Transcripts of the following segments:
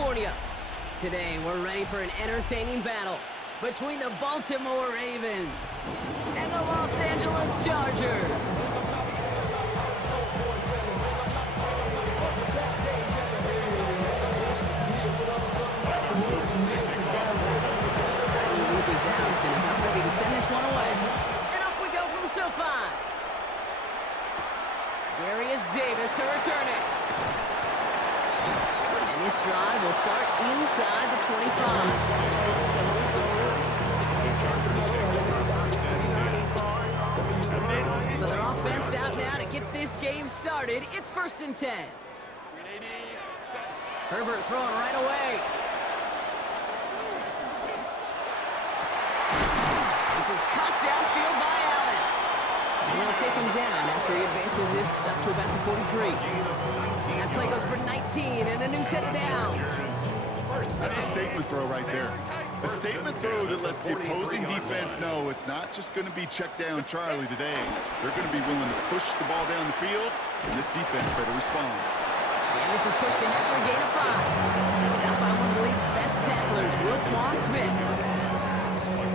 California. Today, we're ready for an entertaining battle between the Baltimore Ravens and the Los Angeles Chargers. Tiny Luke is out and about ready to send this one away. And off we go from SoFi. Darius Davis to return it. And this drive will start inside the 25. So their offense out now to get this game started. It's 1st and 10. Herbert throwing right away. This is caught downfield by Allen. And they'll take him down after he advances this up to about the 43. That play goes for 19 and a new set of downs. That's a statement throw right there. A statement throw that lets the opposing defense know it's not just going to be check down Charlie today. They're going to be willing to push the ball down the field, and this defense better respond. And this is pushed ahead for a gain of 5. Stopped by one of the league's best tacklers, Roquan Smith.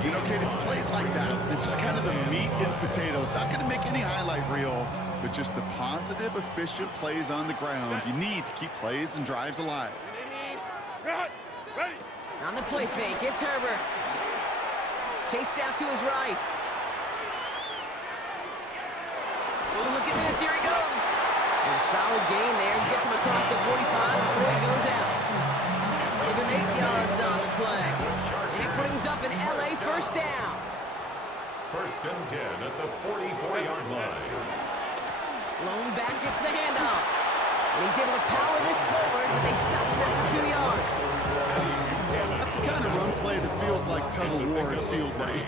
You know, Kate, it's plays like that. It's just kind of the meat and potatoes. Not going to make any highlight reel, but just the positive, efficient plays on the ground. You need to keep plays and drives alive. On the play fake, it's Herbert. Chased out to his right. Oh, look at this, here he goes. And a solid gain there. He gets him across the 45 before he goes out. Give him 8 yards on the play. And it brings up an LA first down. 1st and 10 at the 44-yard line. Lone back gets the handoff. And he's able to power this forward, but they stop him after 2 yards. That's the kind of run play that feels like tug-of-war in field day.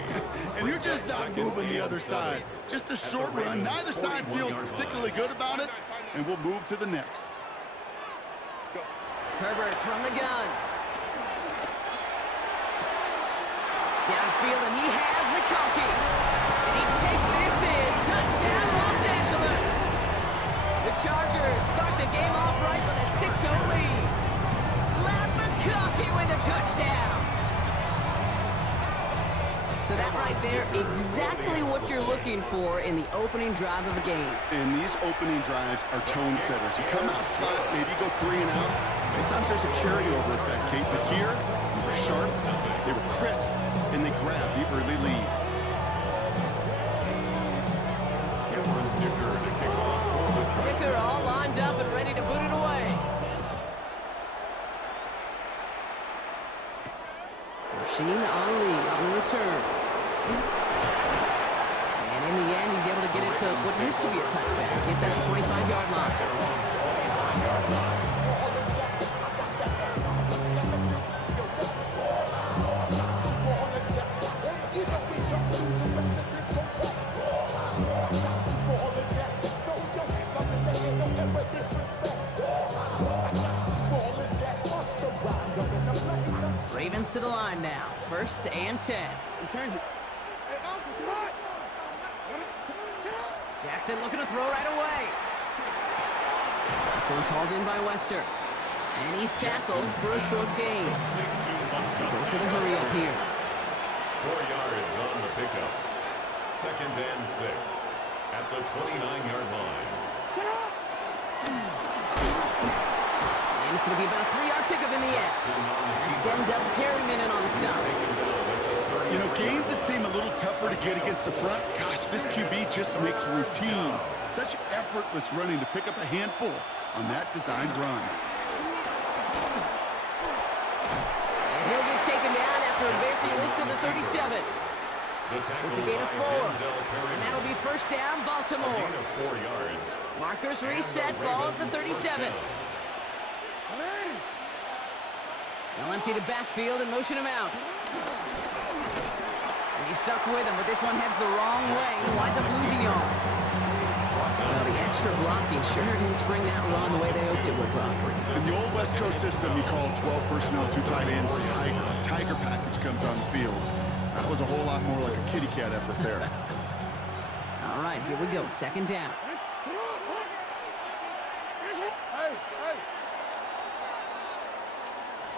And you're just not moving the other side. Just a short run. Neither side feels particularly good about it, and we'll move to the next. Herbert from the gun. Downfield, and he has McConkey. And he takes this in. Touchdown, Los Angeles. The Chargers start the game off right with a 6-0 lead. McConkey with a touchdown. So that right there, exactly what you're looking for in the opening drive of a game. And these opening drives are tone setters. You come out flat, maybe go 3 and out. Sometimes there's a carryover effect, Kate. But here, they were sharp, they were crisp, and they grabbed the early lead. Dicker all lined up and ready to put it away. Sheen Ali on the return. And in the end, he's able to get it to what used to be a touchback. It's at the 25-yard line. Ravens to the line now. 1st and 10. Jackson looking to throw right away. This one's hauled in by Wester. And he's tackled for a short gain. Goes to the hurry up here. 4 yards on the pickup. 2nd and 6 at the 29-yard line. And it's going to be about a 3-yard pickup in the end. That's Denzel Perryman in on the stop. You know, gains that seem a little tougher to get against the front. Gosh, this QB just makes routine. Such effortless running to pick up a handful on that designed run. And he'll get taken down after advancing this to the 37. It's a gain of 4. And that'll be 1st down, Baltimore. 4 yards. Markers reset, ball at the 37. They'll empty the backfield and motion him out. And he's stuck with him, but this one heads the wrong way. He winds up losing yards. Well, the extra blocking sure didn't spring that run the way they hoped it would, Brock. In the old West Coast system, you call 12 personnel, 2 tight ends, Tiger. Tiger package comes on the field. That was a whole lot more like a kitty cat effort there. All right, here we go. 2nd down.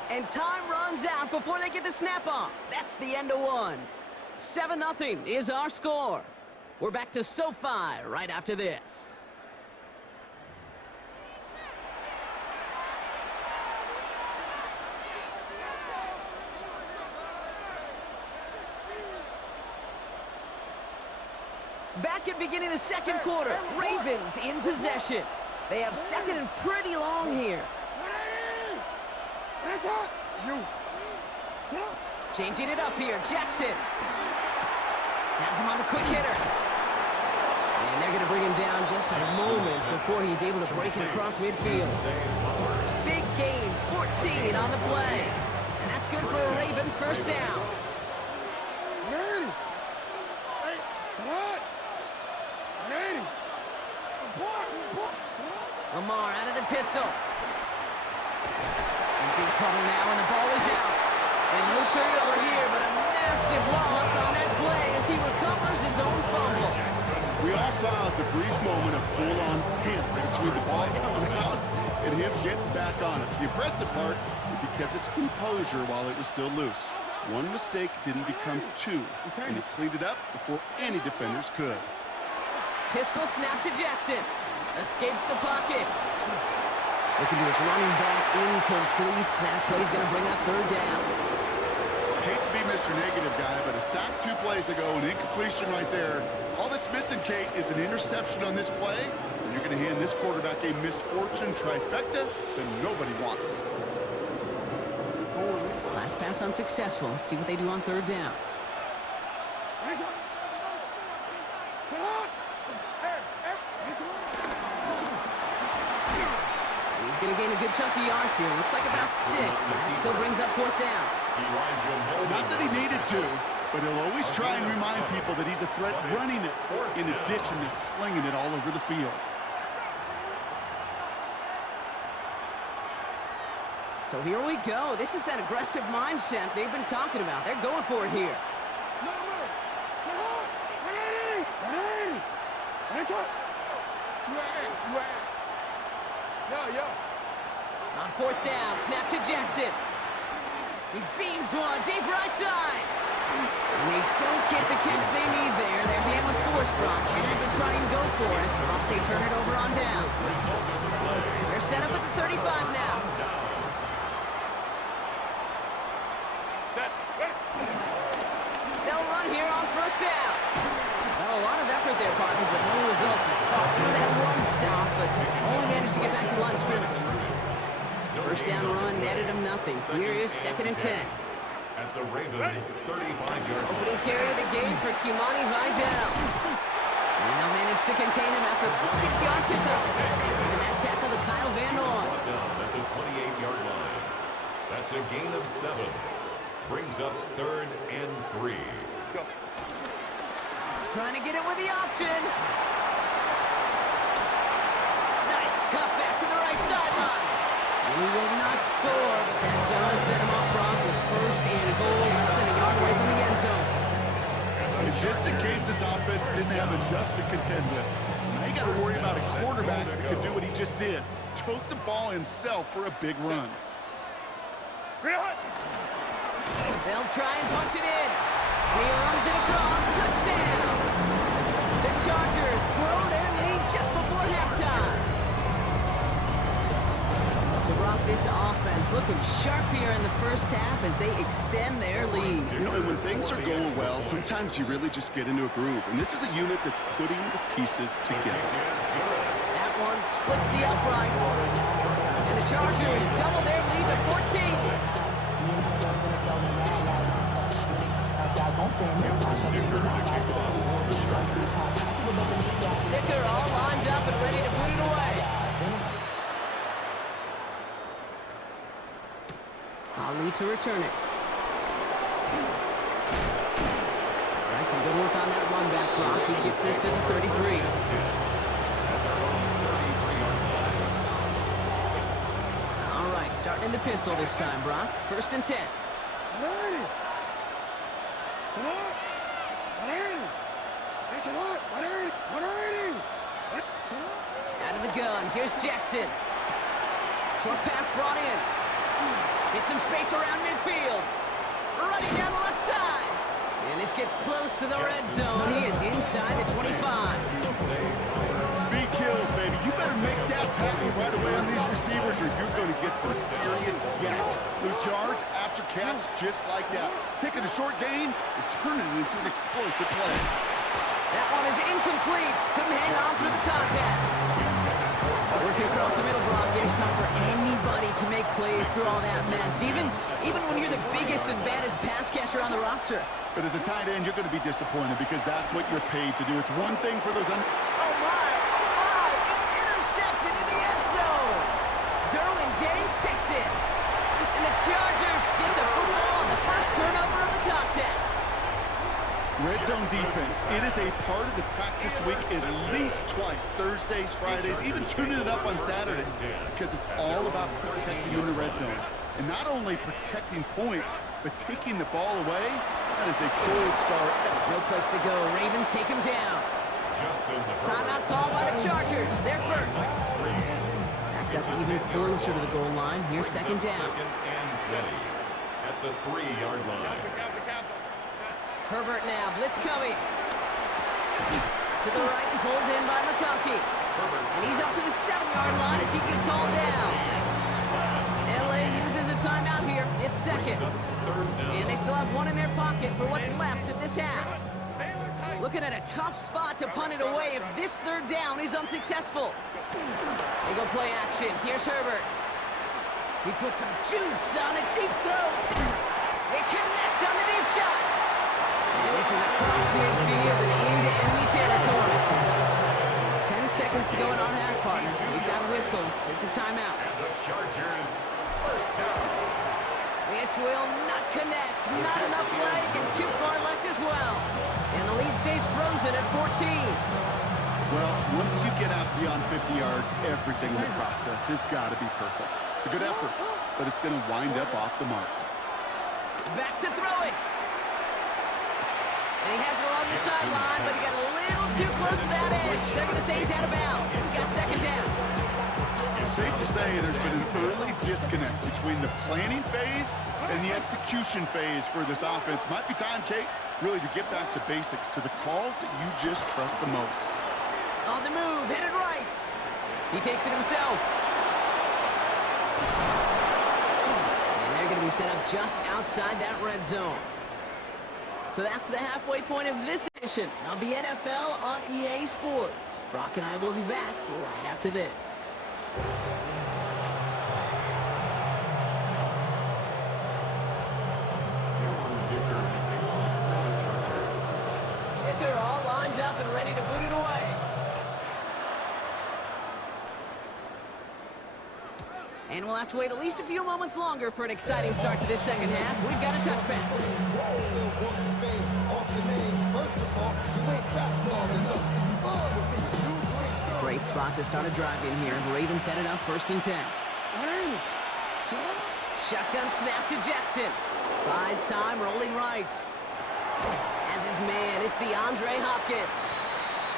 And time runs out before they get the snap off. That's the end of one. 7-0 is our score. We're back to SoFi right after this. Back at beginning of the second quarter, Ravens in possession. They have second and pretty long here. Changing it up here, Jackson. Has him on the quick hitter. And they're going to bring him down just a moment before he's able to break it across midfield. Big gain, 14 on the play. And that's good for a Ravens first down. Lamar out of the pistol. In big trouble now, and the ball is out. And no turnover here, but a massive loss on that play as he recovers his own fumble. We all saw the brief moment of full-on panic between the ball coming out and him getting back on it. The impressive part is he kept his composure while it was still loose. One mistake didn't become two, and he cleaned it up before any defenders could. Pistol snap to Jackson. Escapes the pocket. Looking to his running back, incomplete. That play's going to bring up third down. I hate to be Mr. Negative guy, but a sack 2 plays ago, an incompletion right there. All that's missing, Kate, is an interception on this play, and you're going to hand this quarterback a misfortune trifecta that nobody wants. Last pass unsuccessful. Let's see what they do on third down. He's going to gain a good chunk of yards here. Looks like about 6, but that still brings up fourth down. Not that he needed to, but he'll always try and remind people that he's a threat running it, in addition to slinging it all over the field. So here we go. This is that aggressive mindset they've been talking about. They're going for it here. On fourth down, snap to Jackson. He beams one, deep right side. And they don't get the catch they need there. Their hand was forced, Brock. Had to try and go for it, but they turn it over on downs. They're set up at the 35 now. They'll run here on first down. Well, a lot of effort there, partner, but no results. He fought through that one stop, but only managed to get back to the line of scrimmage. First down run netted him nothing. Here is 2nd and 10. At the Ravens' 35-yard line. Opening carry of the game for Kimani Vidal. And they'll manage to contain him after a 6-yard pickup. And that tackle to Kyle Van Noy. Down at the 28-yard line. That's a gain of 7. Brings up 3rd and 3. Trying to get it with the option. Nice cut back to the right sideline. He will not score, but that does set him up, Brock, with first and goal, less than a yard away from the end zone. And just in case this offense didn't have enough to contend with, now you got to worry about a quarterback that could do what he just did. Tote the ball himself for a big run. They'll try and punch it in. He runs it across, touchdown. The Chargers grow their lead just before halftime. So Brock, this offense looking sharp here in the first half as they extend their lead. You know, and when things are going well, sometimes you really just get into a groove. And this is a unit that's putting the pieces together. That one splits the uprights. And the Chargers double their lead to 14. Sticker all lined up and ready to put it away. Ali to return it. All right, some good work on that run back, Brock. He gets this to the 33. All right, starting in the pistol this time, Brock. 1st and 10. Out of the gun, here's Jackson. Short pass brought in. Get some space around midfield. Running down the left side. And this gets close to the red zone. He is inside the 25. Speed kills, baby. You better make that tackle right away on these receivers or you're going to get some serious yak. Those yards after catch just like that. Taking a short gain and turning it into an explosive play. That one is incomplete. Couldn't hang on through the contact. Working across the middle block, it's tough for anybody to make plays through all that mess, even when you're the biggest and baddest pass catcher on the roster. But as a tight end, you're going to be disappointed because that's what you're paid to do. It's one thing for those... Oh my! It's intercepted in the end zone! Derwin James picks it. And the Chargers get the football on the first turnover of the contest. Red zone defense, it is a part of the practice week at least twice, Thursdays, Fridays, even tuning it up on Saturdays, because it's all about protecting in the red zone. And not only protecting points, but taking the ball away, that is a gold star. No place to go. Ravens take him down. Timeout call by the Chargers. They're first. Backed up even closer to the goal line. Here's second down. Second and 20 at the 3-yard line. Herbert now, blitz coming. To the right and pulled in by McConkey. And he's up to the 7-yard line as he gets hauled down. LA uses a timeout here. It's second. And they still have one in their pocket for what's left of this half. Looking at a tough spot to punt it away if this third down is unsuccessful. They go play action. Here's Herbert. He puts some juice on a deep throw. They connect on the deep shot. And this is across midfield and into enemy territory. 10 seconds to go in our half, partner. We've got whistles. It's a timeout. The Chargers first down. This will not connect. Not enough leg and too far left as well. And the lead stays frozen at 14. Well, once you get out beyond 50 yards, everything in the process has got to be perfect. It's a good effort, but it's going to wind up off the mark. Back to throw it. And he has it along the sideline, but he got a little too close to that edge. They're going to say he's out of bounds. We've got second down. Safe to say there's been an early disconnect between the planning phase and the execution phase for this offense. Might be time, Kate, really to get back to basics, to the calls that you just trust the most. On the move, headed right. He takes it himself. And they're going to be set up just outside that red zone. So that's the halfway point of this edition of the NFL on EA Sports. Brock and I will be back right after this. They're all lined up and ready to boot it away. And we'll have to wait at least a few moments longer for an exciting start to this second half. We've got a touchback. Great spot to start a drive in here. Ravens headed up first and 10. Shotgun snap to Jackson. Buys time, rolling right. As his man, it's DeAndre Hopkins.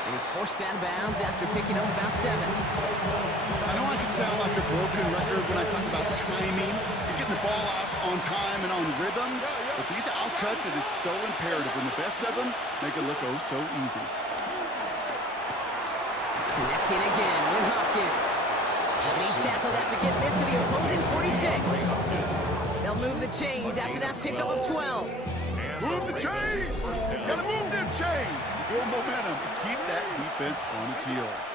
And he's forced out of bounds after picking up about 7. I know I can sound like a broken record when I talk about timing and getting the ball out on time and on rhythm, but these outcuts, it is so imperative, and the best of them make it look oh so easy. Connecting again with Hopkins. And he's tackled after getting this to the opposing 46. They'll move the chains after that pickup of 12. Move the chains! Gotta move them chains! Build momentum and keep that defense on its heels.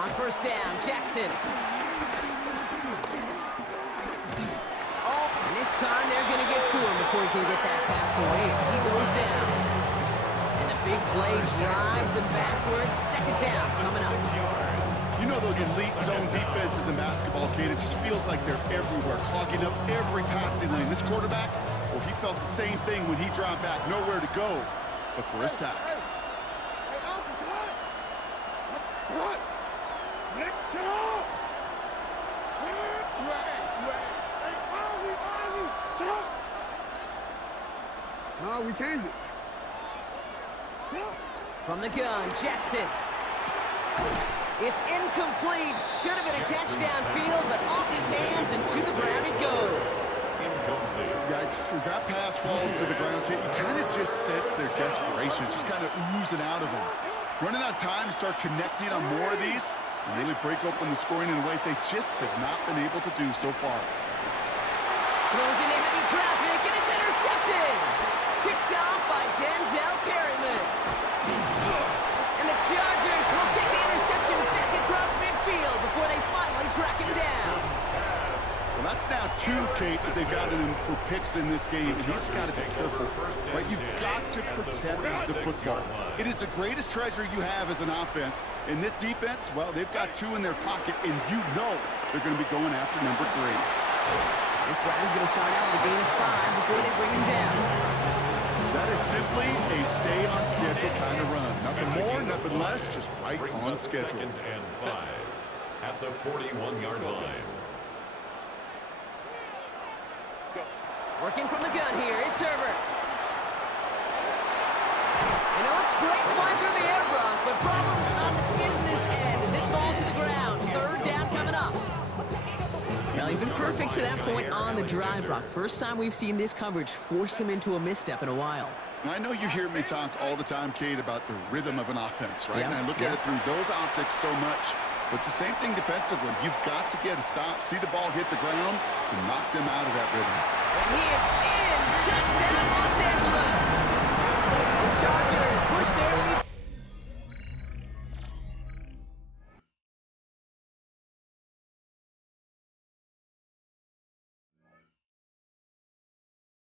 On first down, Jackson. Oh, and this time they're going to get to him before he can get that pass away as he goes down. And the big play drives them backwards. Second down coming up. You know those elite zone defenses in basketball, Kate, it just feels like they're everywhere, clogging up every passing lane. This quarterback, well, he felt the same thing when he dropped back, nowhere to go but for a sack. What? Nick, sit up! Ozzy, sit up! No, we changed it. Sit up. From the gun, Jackson. It's incomplete. Should have been a catch downfield, but off his hands, and to the ground it goes. Incomplete. Yikes, as that pass falls to the ground, Kate, you kind of just sense their desperation, just kind of oozing out of them. Running out of time to start connecting on more of these and really break open the scoring in a way they just have not been able to do so far. Throws into heavy traffic, and it's intercepted. Picked off by Denzel Perryman. And the Chargers will take the interception back across midfield before they finally track him down. Well, that's now 2, Kate, that they've got him for picks in this game, and he's got to be careful. Right, you've got to protect the football. It is the greatest treasure you have as an offense. In this defense, well, they've got 2 in their pocket, and you know they're going to be going after number 3. This drive is going to start out with a gain of 5 before they bring him down. That is simply a stay-on-schedule kind of run. Nothing more, nothing less, just right on schedule. 2nd and 5 at the 41-yard line. Working from the gun here, it's Herbert. And it looks great flying through the air, Brock, but problems on the business end as it falls to the ground. 3rd down coming up. Well, he's been perfect to that point on the drive, Brock. First time we've seen this coverage force him into a misstep in a while. I know you hear me talk all the time, Kate, about the rhythm of an offense, right? Yeah, And I look at it through those optics so much. But it's the same thing defensively. You've got to get a stop, see the ball hit the ground to knock them out of that rhythm. And he is in. Touchdown, Los Angeles.